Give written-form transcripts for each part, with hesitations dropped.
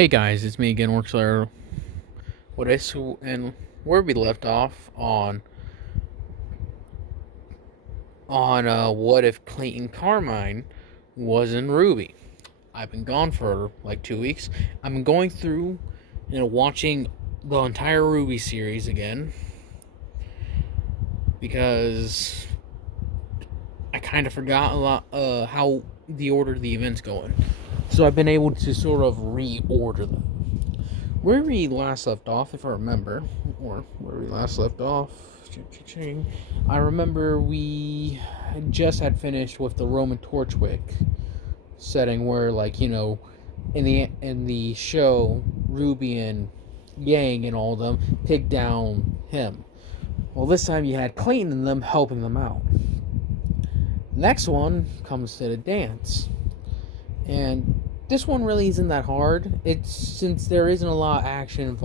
Hey guys, it's me again, Workslayer. And where we left off on what if Clayton Carmine was in RWBY. I've been gone for like 2 weeks. I'm going through watching the entire RWBY series again because I kind of forgot a lot how the order of the events going. So I've been able to sort of reorder them. Where we last left off, if I remember, or where we last left off, I remember we had finished with the Roman Torchwick setting, where in the show, Ruby and Yang and all of them picked down him. Well, this time you had Clayton and them helping them out. Next one comes to the dance, and this one really isn't that hard. Since there isn't a lot of action.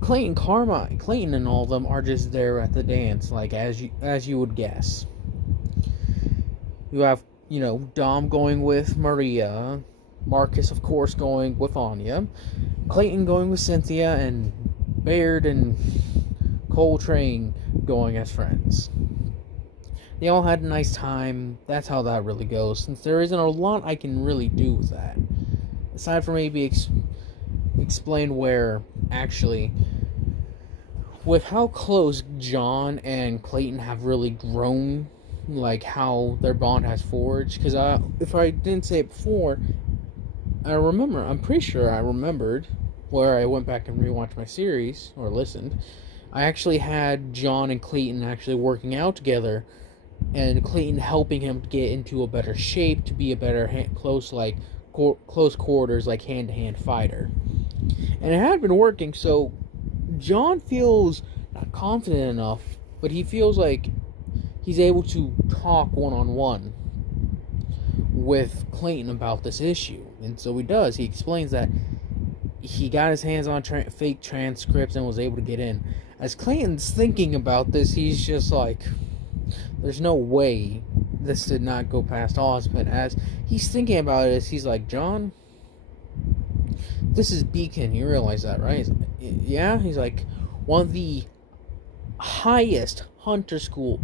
Clayton and all of them are just there at the dance, like as you would guess. You have Dom going with Maria, Marcus of course going with Anya, Clayton going with Cynthia, and Baird and Coltrane going as friends. They all had a nice time. That's how that really goes, since there isn't a lot I can really do with that. Aside from maybe explain where, actually, with how close John and Clayton have really grown, like how their bond has forged. Because if I didn't say it before, I'm pretty sure I remembered, where I went back and rewatched my series, or listened, I actually had John and Clayton actually working out together, and Clayton helping him get into a better shape to be a better close quarters, like hand-to-hand fighter. And it had been working, so John feels not confident enough, but he feels like he's able to talk one-on-one with Clayton about this issue. And so he does. He explains that he got his hands on fake transcripts and was able to get in. As Clayton's thinking about this, he's just like, there's no way this did not go past Osmond. As he's thinking about it, he's like, John, this is Beacon. You realize that, right? He's like, yeah. He's like, one of the highest hunter school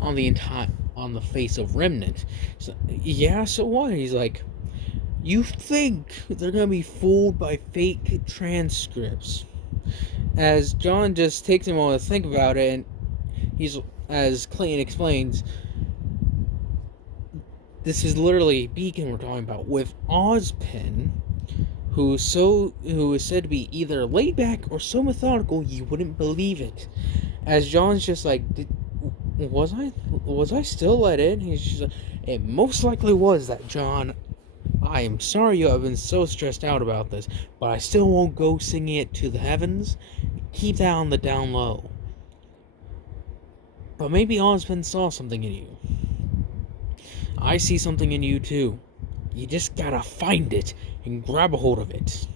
on the face of Remnant. So, yeah. So what? He's like, you think they're gonna be fooled by fake transcripts? As John just takes a moment to think about it, and as Clayton explains, this is literally Beacon we're talking about, with Ozpin, who is said to be either laid back or so methodical you wouldn't believe it. As John's just like, was I still let in? He's just like, it most likely was that, John. I am sorry you have been so stressed out about this, but I still won't go singing it to the heavens. Keep that on the down low. But maybe Ozpin saw something in you. I see something in you too. You just gotta find it and grab a hold of it.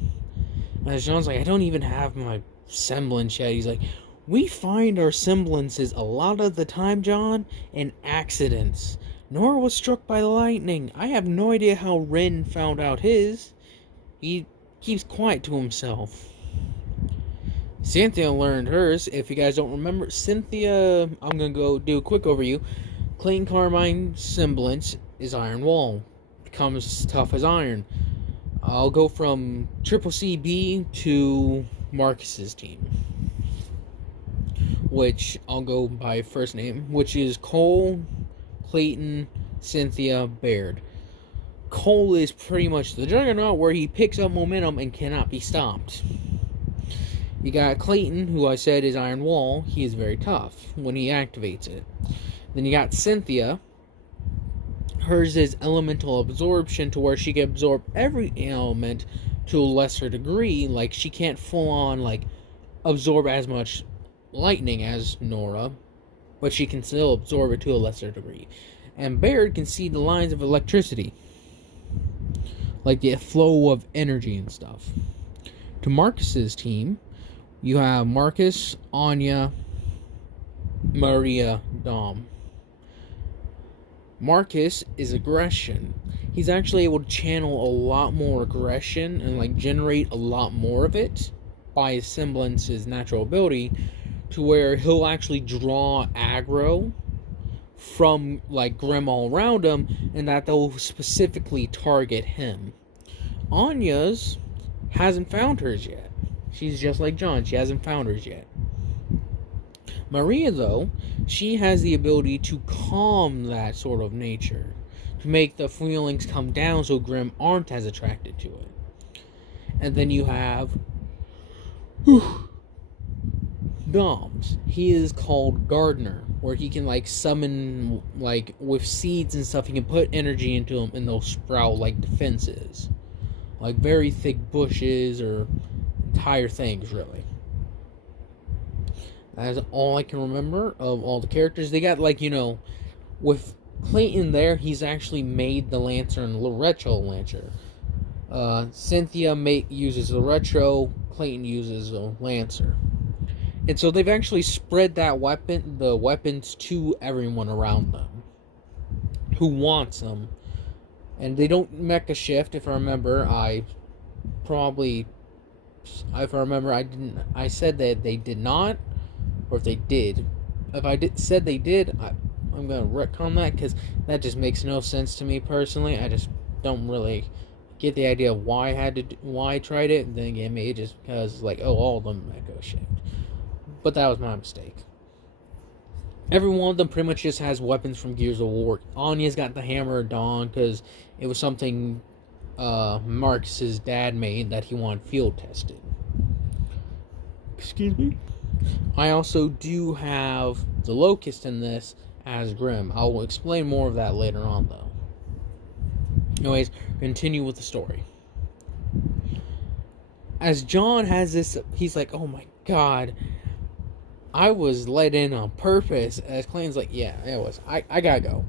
And as John's like, I don't even have my semblance yet. He's like, we find our semblances a lot of the time, John, in accidents. Nora was struck by lightning. I have no idea how Ren found out his. He keeps quiet to himself. Cynthia learned hers. If you guys don't remember, Cynthia, I'm going to go do a quick overview. Clayton Carmine's semblance is Iron Wall. Becomes tough as iron. I'll go from Triple CB to Marcus's team, which I'll go by first name, which is Cole, Clayton, Cynthia, Baird. Cole is pretty much the juggernaut, where he picks up momentum and cannot be stopped. You got Clayton, who I said is Iron Wall. He is very tough when he activates it. Then you got Cynthia. Hers is elemental absorption, to where she can absorb every element to a lesser degree. Like, she can't full on absorb as much lightning as Nora, but she can still absorb it to a lesser degree. And Baird can see the lines of electricity, like the flow of energy and stuff. To Marcus's team, you have Marcus, Anya, Maria, Dom. Marcus is aggression. he's actually able to channel a lot more aggression and like generate a lot more of it by his semblance, his natural ability, to where he'll actually draw aggro from like Grimm all around him, and that they'll specifically target him. Anya's hasn't found hers yet. She's just like John, she hasn't found hers yet. Maria, though, she has the ability to calm that sort of nature, to make the feelings come down so Grimm aren't as attracted to it. And then you have Dom's. He is called Gardener, where he can like summon, like with seeds and stuff, he can put energy into them and they'll sprout like defenses. Like very thick bushes or entire things, really. That's all I can remember of all the characters. They got like, with Clayton there, he's actually made the Lancer and the Retro Lancer. Cynthia uses the Retro, Clayton uses the Lancer. And so they've actually spread the weapons to everyone around them who wants them. And they don't mecha shift, if I remember. I said that they did not, or if they did. If I said they did, I'm going to retcon that, because that just makes no sense to me personally. I just don't really get the idea of why I tried it. And then again, maybe just because, like, all of them mecha shift. But that was my mistake. Every one of them pretty much just has weapons from Gears of War. Anya's got the Hammer of Dawn because it was something Marcus's dad made that he wanted field tested. Excuse me? I also do have the Locust in this as Grimm. I will explain more of that later on, though. Anyways, continue with the story. As John has this, he's like, oh my god, I was let in on purpose. As Clayton's like, yeah, it was. I gotta go.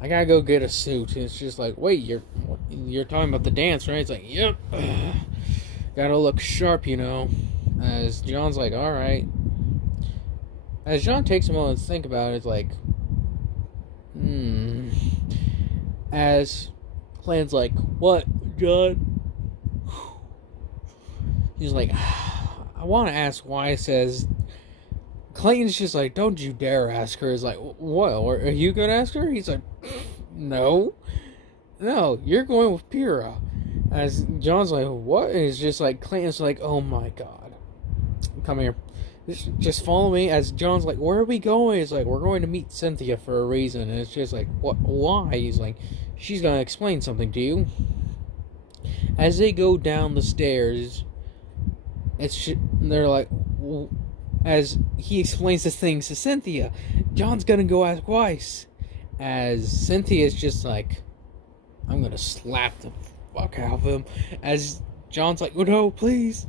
I gotta go get a suit. And it's just like, wait, you're talking about the dance, right? It's like, yep. Gotta look sharp, As John's like, alright. As John takes a moment to think about it, it's like, As Clayton's like, what, John? He's like, I want to ask why. Says Clayton's just like, don't you dare ask her. He's like, what? Are you gonna ask her? He's like, no, you're going with Pyrrha. As John's like, what? And it's just like, Clayton's like, oh my god, come here, just follow me. As John's like, where are we going? It's like, we're going to meet Cynthia for a reason. And it's just like, what? Why? He's like, she's gonna explain something to you. As they go down the stairs, they're like, as he explains the things to Cynthia, John's gonna go ask Weiss. As Cynthia's just like, I'm gonna slap the fuck out of him. As John's like, oh no, please.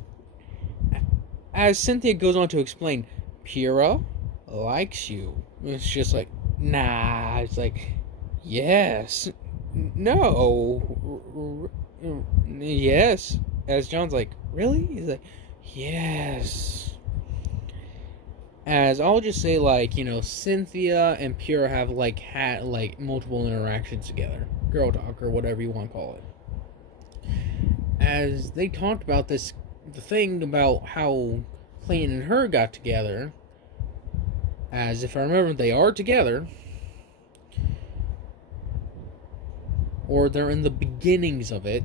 As Cynthia goes on to explain, Pyrrha likes you. It's just like, nah. It's like, yes, no, yes. As John's like, really? He's like, yes. As I'll just say, like, Cynthia and Pyrrha have had multiple interactions together, girl talk or whatever you want to call it. As they talked about the thing about how Clayton and her got together. As if I remember, they are together, or they're in the beginnings of it.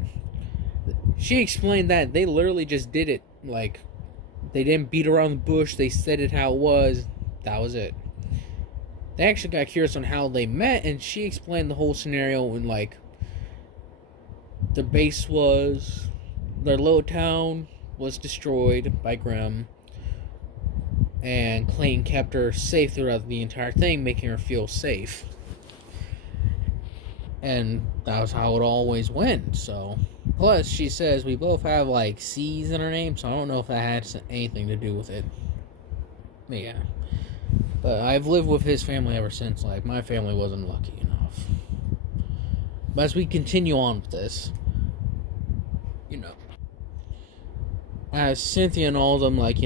She explained that they literally just did it, like, they didn't beat around the bush, they said it how it was, that was it. They actually got curious on how they met, and she explained the whole scenario when, like, their base was, their little town was destroyed by Grimm, and Clayton kept her safe throughout the entire thing, making her feel safe. And that was how it always went, so. Plus, she says we both have, like, C's in our name, so I don't know if that had anything to do with it. But yeah. But I've lived with his family ever since, like, my family wasn't lucky enough. But as we continue on with this, as Cynthia and all of them, like,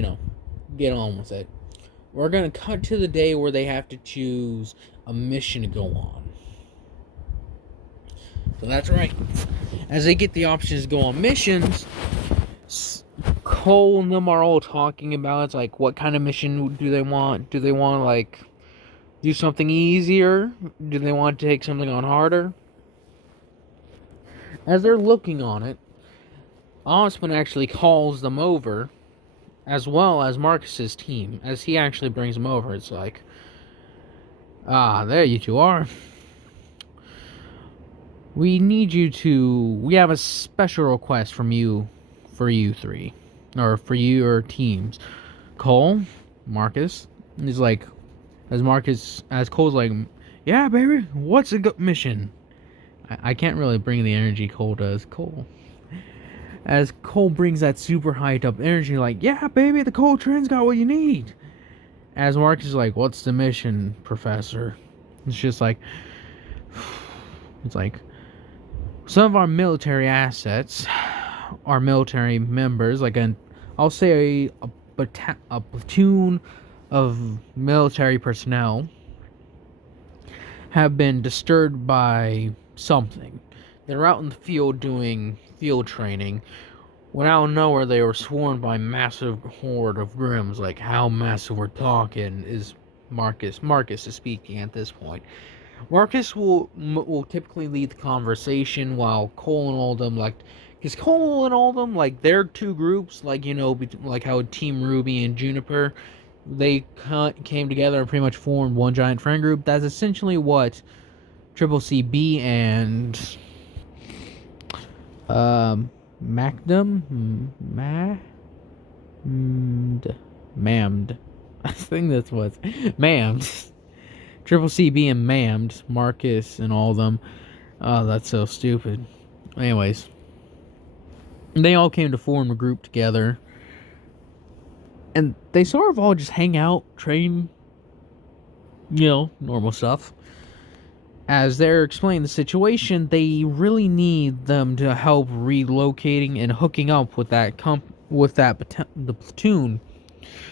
get on with it, we're gonna cut to the day where they have to choose a mission to go on. So that's right. As they get the options to go on missions, Cole and them are all talking about it's like, what kind of mission do they want? Do they want to like do something easier? Do they want to take something on harder? As they're looking on it, Osmond actually calls them over, as well as Marcus's team. As he actually brings them over, it's like, there you two are. We need you to... We have a special request from you, for you three. Or for your teams. Cole, Marcus. He's like... As Cole's like... Yeah, baby, what's the mission? I can't really bring the energy Cole does. Cole. As Cole brings that super hyped up energy, like, yeah, baby, the Cole Train's got what you need. As Marcus is like, what's the mission, Professor? It's just like... It's like... Some of our military assets, our military members, like I'll say a platoon of military personnel, have been disturbed by something. They're out in the field doing field training. When out of nowhere, they were swarmed by a massive horde of Grims. Like, how massive we're talking is Marcus. Marcus is speaking at this point. Marcus will typically lead the conversation while Cole and all of them, like, because Cole and all of them, like, they're two groups, like, you know, like how Team RWBY and Juniper, they came together and pretty much formed one giant friend group. That's essentially what RWBY and Mammed. I think that's what's Mammed. RWBY being mammed, Marcus and all of them. Oh, that's so stupid. Anyways, they all came to form a group together. And they sort of all just hang out, train, you know, normal stuff. As they're explaining the situation, they really need them to help relocating and hooking up with the platoon.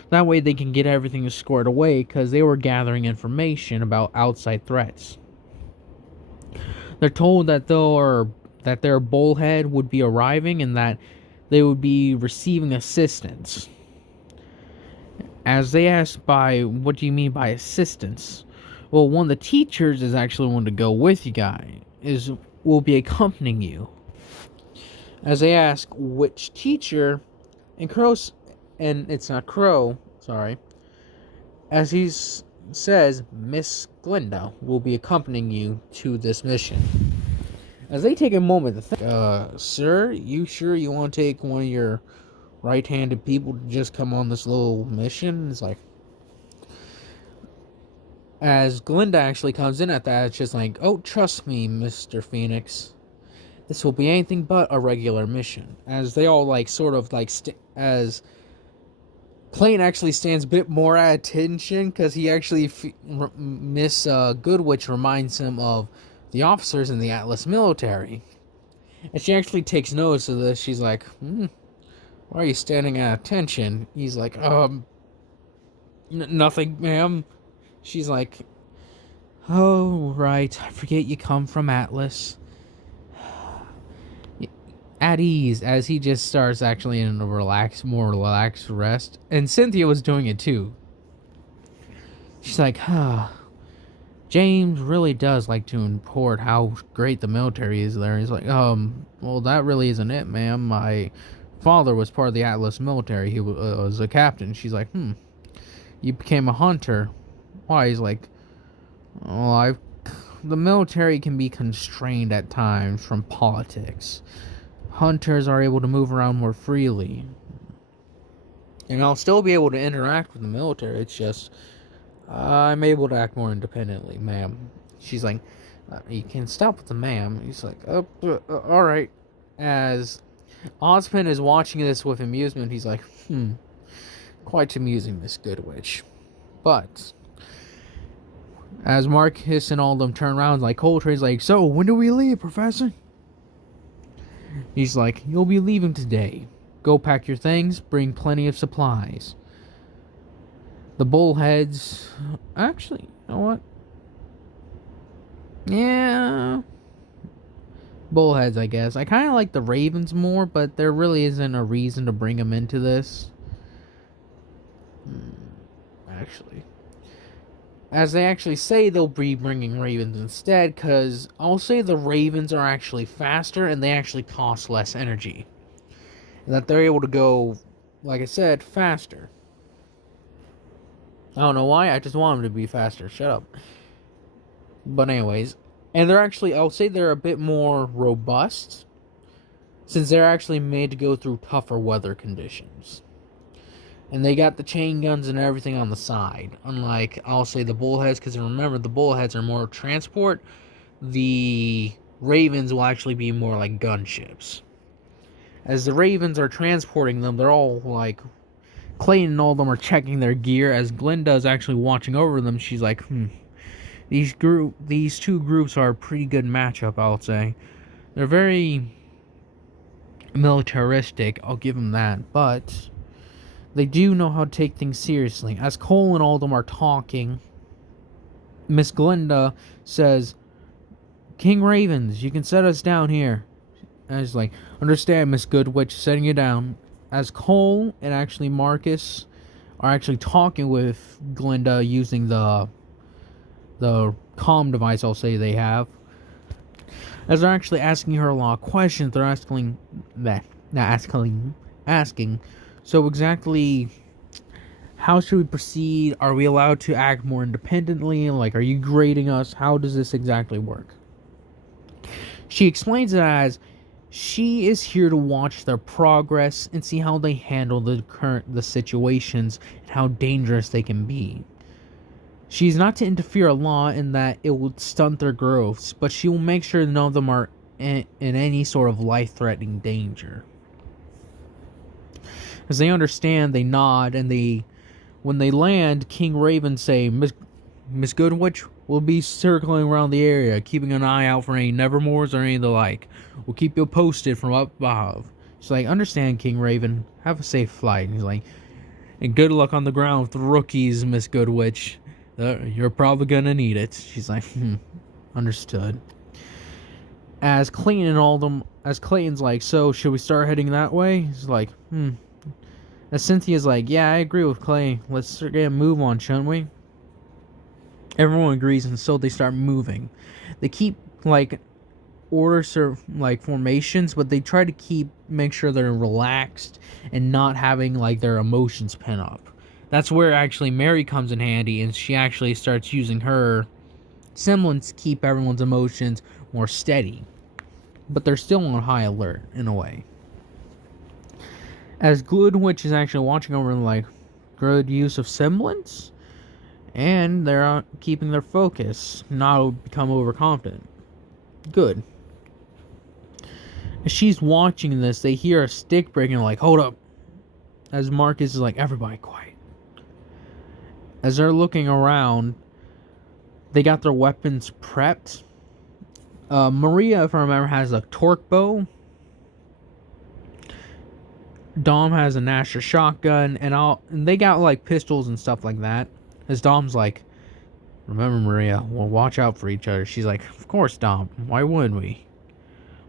That way they can get everything squared away, because they were gathering information about outside threats. They're told that their bullhead would be arriving and that they would be receiving assistance. As they ask, what do you mean by assistance? Well, one of the teachers is actually one to go with you guys, will be accompanying you. As they ask which teacher, and it's not Crow, sorry. As he says, Miss Glinda will be accompanying you to this mission. As they take a moment to think, sir, you sure you want to take one of your right-handed people to just come on this little mission? It's like... As Glinda actually comes in at that, it's just like, oh, trust me, Mr. Phoenix. This will be anything but a regular mission. As they all, like, sort of, like, as Clayton actually stands a bit more at attention, because he actually, Miss Goodwitch reminds him of the officers in the Atlas military. And she actually takes notice of this. She's like, why are you standing at attention? He's like, nothing, ma'am. She's like, oh, right, I forget you come from Atlas. At ease, as he just starts actually in a more relaxed rest. And Cynthia was doing it too. She's like, James really does like to import how great the military is there. He's like, well, that really isn't it, ma'am. My father was part of the Atlas military. He was a captain. She's like, you became a hunter. Why? He's like, well, the military can be constrained at times from politics. Hunters are able to move around more freely. And I'll still be able to interact with the military. It's just, I'm able to act more independently, ma'am. She's like, you can stop with the ma'am. He's like, alright. As Osmond is watching this with amusement, he's like, quite amusing, Miss Goodwitch. But as Marcus and all of them turn around, like, Coltrane's like, so, when do we leave, Professor? He's like, you'll be leaving today. Go pack your things, bring plenty of supplies. The bullheads... Actually, you know what? Yeah... bullheads, I guess. I kind of like the ravens more, but there really isn't a reason to bring them into this. Actually, as they actually say, they'll be bringing ravens instead, because I'll say the ravens are actually faster and they actually cost less energy. And that they're able to go, like I said, faster. I don't know why, I just want them to be faster. Shut up. But anyways, and they're actually, I'll say they're a bit more robust, since they're actually made to go through tougher weather conditions. And they got the chain guns and everything on the side. Unlike, I'll say, the bullheads, because remember, the bullheads are more transport. The ravens will actually be more like gunships. As the ravens are transporting them, they're all like, Clayton and all of them are checking their gear. As Glinda is actually watching over them, she's like, these two groups are a pretty good matchup, I'll say. They're very militaristic, I'll give them that, but they do know how to take things seriously. As Cole and all of them are talking, Miss Glinda says, King Ravens, you can set us down here. And it's like, understand, Miss Good Witch, setting you down. As Cole and actually Marcus are actually talking with Glinda using the comm device, I'll say they have. As they're actually asking her a lot of questions, they're asking, so exactly, how should we proceed? Are we allowed to act more independently? Like, are you grading us? How does this exactly work? She explains it as, she is here to watch their progress and see how they handle the situations and how dangerous they can be. She's not to interfere a lot in that it would stunt their growths, but she will make sure none of them are in any sort of life-threatening danger. As they understand, they nod, and when they land, King Raven say, Miss Goodwitch will be circling around the area, keeping an eye out for any Nevermores or any of the like. We'll keep you posted from up above. She's like, understand, King Raven. Have a safe flight. And he's like, and good luck on the ground with the rookies, Miss Goodwitch. You're probably gonna need it. She's like, understood. As Clayton and all them, as Clayton's like, so should we start heading that way? He's like, As Cynthia's like, yeah, I agree with Clay. Let's get a move on, shouldn't we? Everyone agrees, and so they start moving. They keep like formations, but they try to make sure they're relaxed and not having like their emotions pent up. That's where actually Mary comes in handy, and she actually starts using her semblance to keep everyone's emotions more steady. But they're still on high alert, in a way. As Goodwitch is actually watching over them, like, good use of semblance, and they're keeping their focus, not become overconfident. Good. As she's watching this, they hear a stick breaking, like, hold up. As Marcus is like, everybody quiet. As they're looking around, they got their weapons prepped. Maria, if I remember, has a torque bow. Dom has a Nasher shotgun, and they got like pistols and stuff like that. As Dom's like, remember, Maria, we'll watch out for each other. She's like, of course, Dom. Why wouldn't we?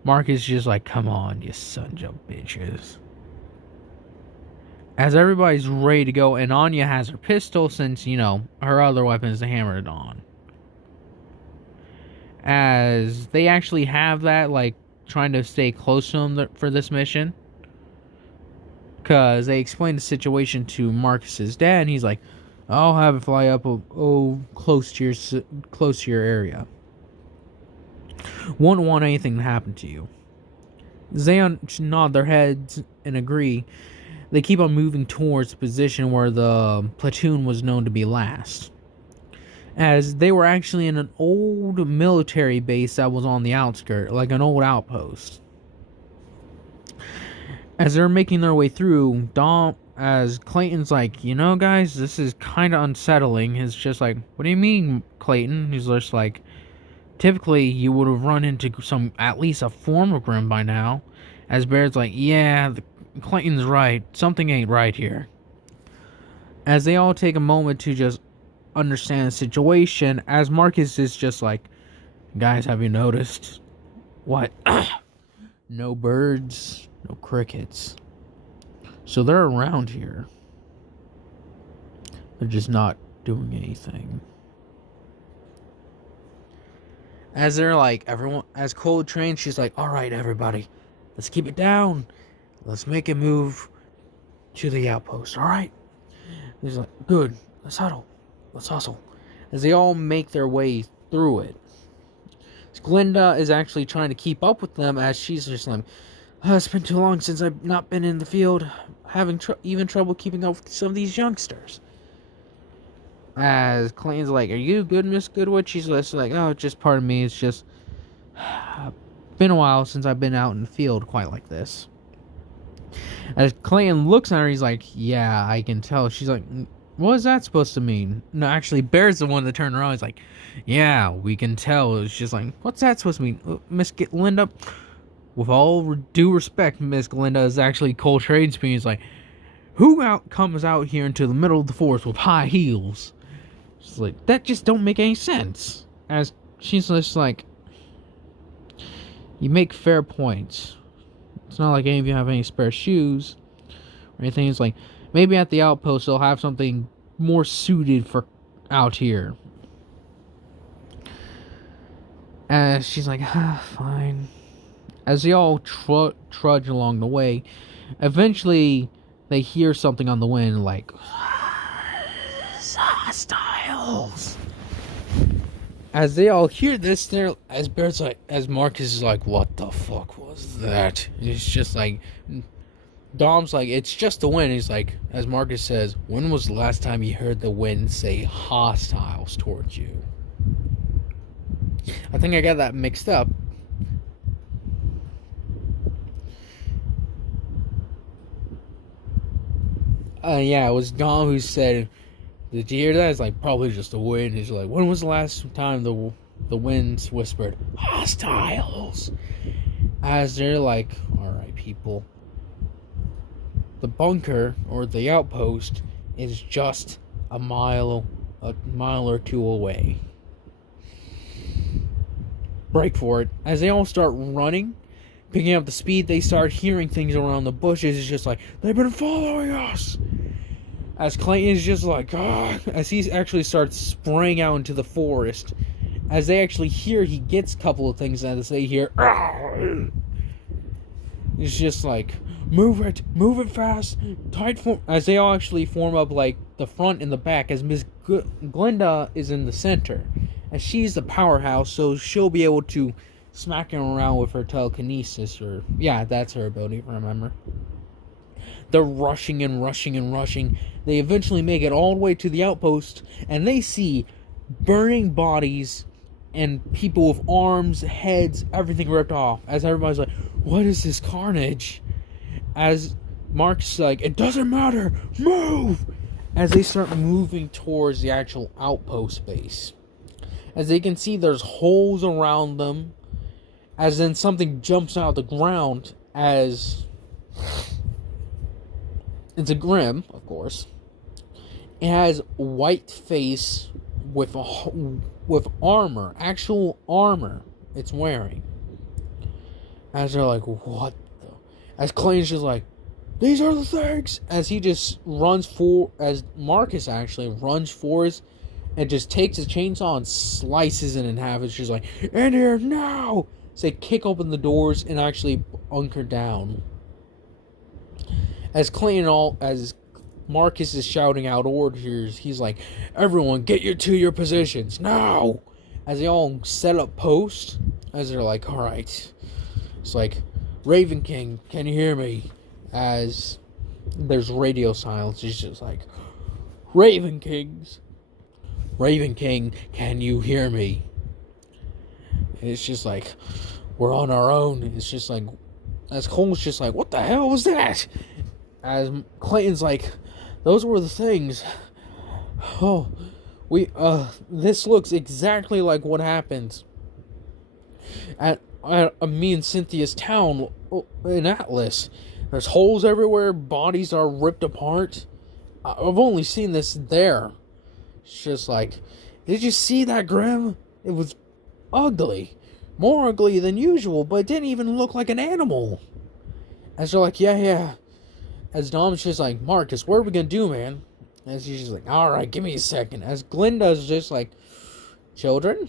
Marcus is just like, come on, you sons of bitches. As everybody's ready to go, and Anya has her pistol since, her other weapon is the hammer of Dawn. As they actually have that, like, trying to stay close to them for this mission. Because they explain the situation to Marcus's dad, and he's like, I'll have it fly up close to your area. Won't want anything to happen to you. They nod their heads and agree. They keep on moving towards the position where the platoon was known to be last. As they were actually in an old military base that was on the outskirts, like an old outpost. As they're making their way through, as Clayton's like, guys, this is kind of unsettling. It's just like, what do you mean, Clayton? He's just like, typically you would have run into at least a form of Grim by now. As Baird's like, yeah, Clayton's right. Something ain't right here. As they all take a moment to just understand the situation, as Marcus is just like, guys, have you noticed? What? No birds, no crickets. So they're around here. They're just not doing anything. As they're like, everyone, as Coltrane, she's like, alright, everybody, let's keep it down. Let's make a move to the outpost, alright? He's like, good, let's huddle. Let's hustle. As they all make their way through it. Glinda is actually trying to keep up with them as she's just like, it's been too long since I've not been in the field. Having even trouble keeping up with some of these youngsters. As Clayton's like, are you good, Miss Goodwood? She's just like, oh, just pardon me. It's just been a while since I've been out in the field quite like this. As Clayton looks at her, he's like, yeah, I can tell. She's like, what is that supposed to mean? No, actually, Bear's the one that turned around. He's like, yeah, we can tell. It's just like, what's that supposed to mean? Miss Glinda, with all due respect, Miss Glinda is actually Coltrane speaking. He's like, who comes out here into the middle of the forest with high heels? She's like, that just don't make any sense. As she's just like, you make fair points. It's not like any of you have any spare shoes or anything. It's like, maybe at the outpost they'll have something more suited for out here. As she's like, fine. As they all trudge along the way, eventually they hear something on the wind like, hostiles. As they all hear this, as Marcus is like, what the fuck was that? And it's just like, Dom's like, it's just the wind. He's like, as Marcus says, when was the last time you heard the wind say hostiles towards you? I think I got that mixed up. Yeah, it was Dom who said, did you hear that? It's like, probably just the wind. He's like, when was the last time the winds whispered hostiles? As they're like, alright, people. The bunker, or the outpost, is just a mile or two away. Break for it. As they all start running, picking up the speed, they start hearing things around the bushes. It's just like, they've been following us. As Clayton is just like, as he actually starts spraying out into the forest. As they actually hear, he gets a couple of things as they hear, it's just like, move it fast, tight form. As they all actually form up like the front and the back, as Miss Glinda is in the center. As she's the powerhouse, so she'll be able to smack him around with her telekinesis, or, yeah, that's her ability, remember. They're rushing and rushing and rushing. They eventually make it all the way to the outpost, and they see burning bodies and people with arms, heads, everything ripped off. As everybody's like, what is this carnage? As Mark's like, it doesn't matter, move! As they start moving towards the actual outpost base. As they can see, there's holes around them. As then something jumps out of the ground as... it's a Grim, of course. It has white face with armor, actual armor it's wearing. As they're like, what the... As Clayton's just like, these are the things! As he just runs for... As Marcus actually runs for us and just takes his chainsaw and slices it in half. It's just like, in here now! So they kick open the doors and actually bunker down. As as Marcus is shouting out orders, he's like, everyone get to your positions, now! As they all set up posts, as they're like, alright. It's like, Raven King, can you hear me? As there's radio silence, he's just like, Raven King, can you hear me? And it's just like, we're on our own. It's just like, as Cole's just like, what the hell was that? As Clayton's like, those were the things. Oh, this looks exactly like what happened at me and Cynthia's town in Atlas. There's holes everywhere, bodies are ripped apart. I've only seen this there. It's just like, did you see that, Grim? It was ugly. more ugly than usual, but it didn't even look like an animal. As they're like, yeah. As Dom's just like, Marcus, what are we gonna do, man? As she's just like, alright, give me a second. As Glinda's just like, children?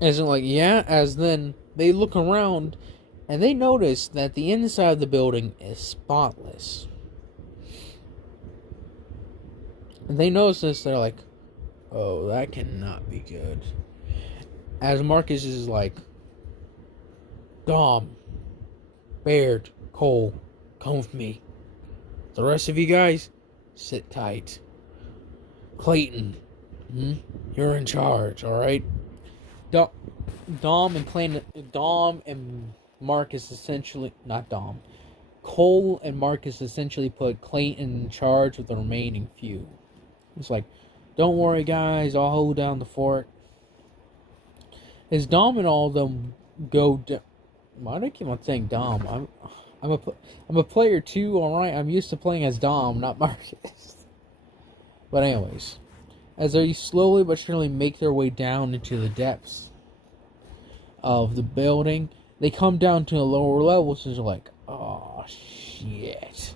As they're like, yeah. As then they look around and they notice that the inside of the building is spotless. And they notice this, they're like, oh, that cannot be good. As Marcus is like, Dom, Baird, Cole, come with me. The rest of you guys, sit tight. Clayton, you're in charge, alright? Dom and Marcus essentially, not Dom, Cole and Marcus essentially put Clayton in charge of the remaining few. It's like, don't worry guys, I'll hold down the fort. As Dom and all of them go down, why do I keep on saying Dom? I'm a player too, alright? I'm used to playing as Dom, not Marcus. But anyways, as they slowly but surely make their way down into the depths of the building, they come down to the lower levels and they're like, oh shit.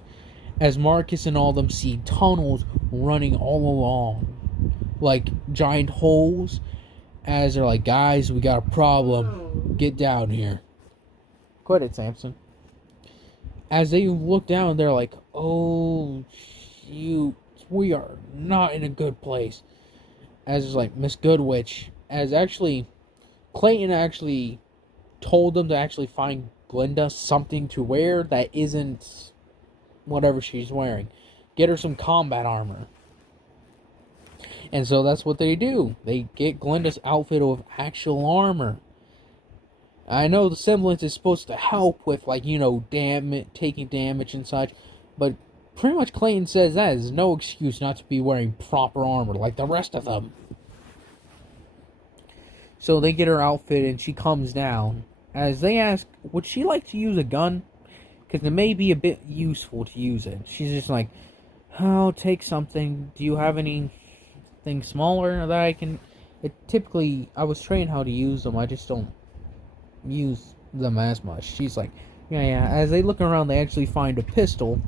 As Marcus and all of them see tunnels running all along, like giant holes, as they're like, guys, we got a problem. Get down here. Quit it, Samson. As they look down, they're like, oh, shoot, we are not in a good place. As it's like, Miss Goodwitch, as actually, Clayton actually told them to actually find Glinda something to wear that isn't whatever she's wearing. Get her some combat armor. And so that's what they do. They get Glinda's outfit with actual armor. I know the semblance is supposed to help with, like, taking damage and such, but pretty much Clayton says that is no excuse not to be wearing proper armor like the rest of them. So they get her outfit and she comes down. As they ask, would she like to use a gun? Because it may be a bit useful to use it. She's just like, I'll take something. Do you have anything smaller that I can... Typically, I was trained how to use them. I just don't use them as much. She's like, yeah. As they look around, they actually find a pistol,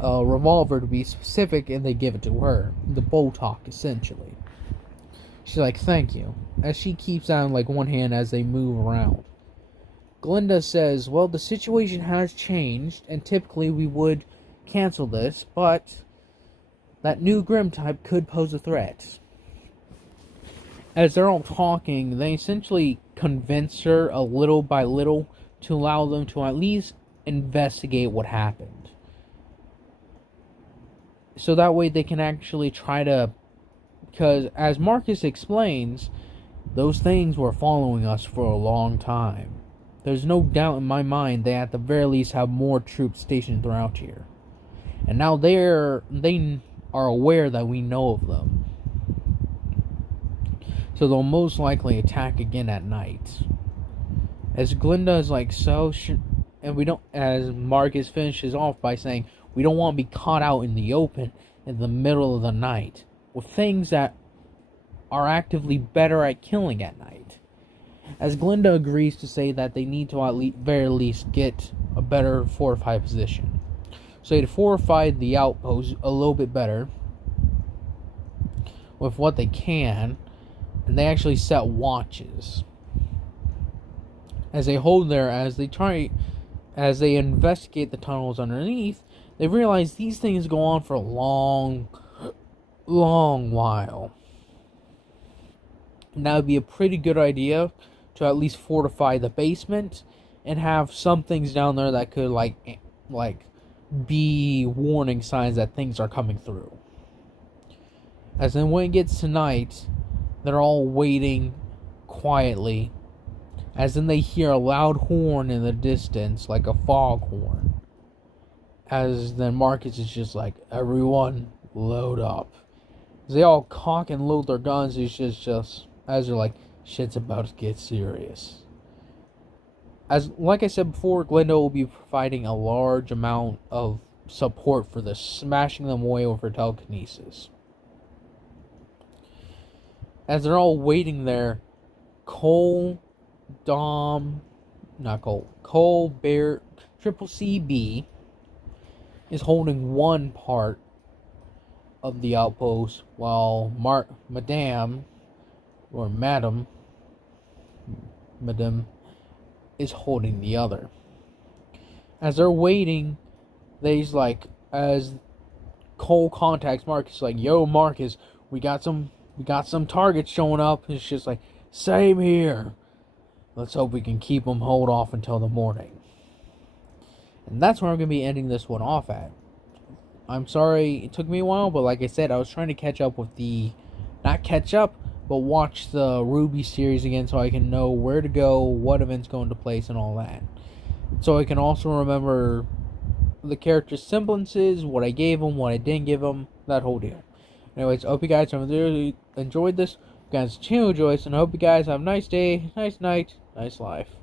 a revolver to be specific, and they give it to her. The Botox, essentially. She's like, thank you. As she keeps on like one hand as they move around. Glinda says, well, the situation has changed, and typically we would cancel this, but that new Grim type could pose a threat. As they're all talking, they essentially convince her a little by little to allow them to at least investigate what happened. So that way they can actually try to... Because, as Marcus explains, those things were following us for a long time. There's no doubt in my mind they at the very least have more troops stationed throughout here. And now they are aware that we know of them. So they'll most likely attack again at night. As Glinda is like, and we don't, as Marcus finishes off by saying, we don't want to be caught out in the open in the middle of the night with things that are actively better at killing at night. As Glinda agrees to say that they need to at very least get a better fortified position. So they fortified the outpost a little bit better with what they can, and they actually set watches. As they hold there, as they investigate the tunnels underneath, they realize these things go on for a long while. And that would be a pretty good idea to at least fortify the basement and have some things down there that could like be warning signs that things are coming through. As then when it gets to night, they're all waiting quietly. As then they hear a loud horn in the distance, like a foghorn. As then Marcus is just like, everyone load up. As they all cock and load their guns, it's just as they're like, shit's about to get serious. As like I said before, Glinda will be providing a large amount of support for this, smashing them away with her telekinesis. As they're all waiting there, Cole, Dom, not Cole, Cole, Bear, Triple CB is holding one part of the outpost, while Madame is holding the other. As they're waiting, as Cole contacts Marcus, like, "Yo, Marcus, we got some targets showing up." It's just like, "Same here. Let's hope we can keep them hold off until the morning." And that's where I'm going to be ending this one off at. I'm sorry it took me a while, but like I said, I was trying to catch up with not catch up, but watch the RWBY series again so I can know where to go, what events go into place, and all that. So I can also remember the characters' semblances, what I gave them, what I didn't give them, that whole deal. Anyways, I hope you guys have really enjoyed this. You guys channel Joyce, and I hope you guys have a nice day, nice night, nice life.